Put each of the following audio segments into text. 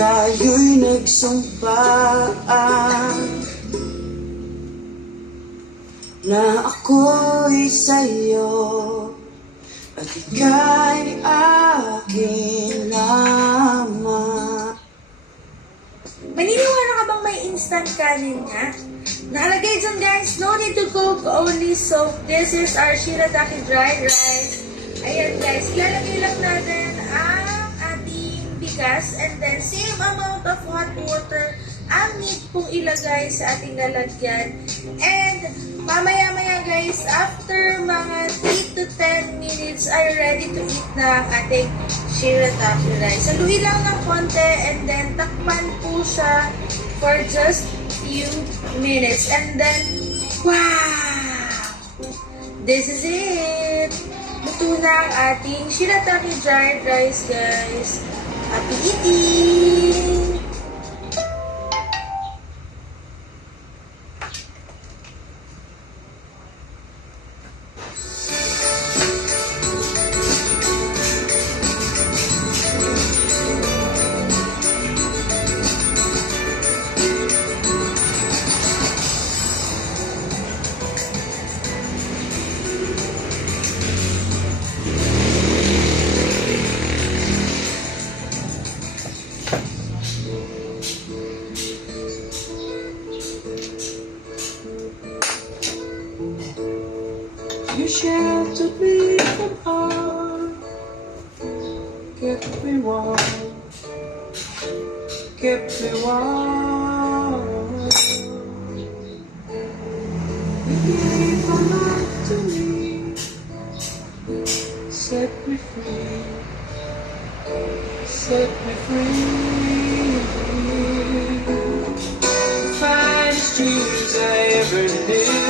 tayo'y nagsumpaan na ako'y sa'yo at ika'y akin lamang. Maniniwala ka bang may instant kanin nga? Nakalagay dyan guys, no need to cook, only soak. This is our shirataki dried rice. Ayan guys, ilalagay lang natin ang ating bigas and then same amount of hot water ang need pong ilagay sa ating lalagyan. And mamaya-maya guys, after mga 3 to 10 minutes ay ready to eat na ang ating shirataki rice. Saluhin lang ng konti and then takpan po siya for just few minutes. And then, wow! This is it! Luto na ang ating shirataki dried rice guys. Happy eating! You sheltered me from harm, kept me warm, kept me warm. You gave my life to me, set me free, set me free. The finest dreams I ever knew.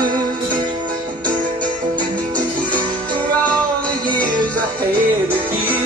I had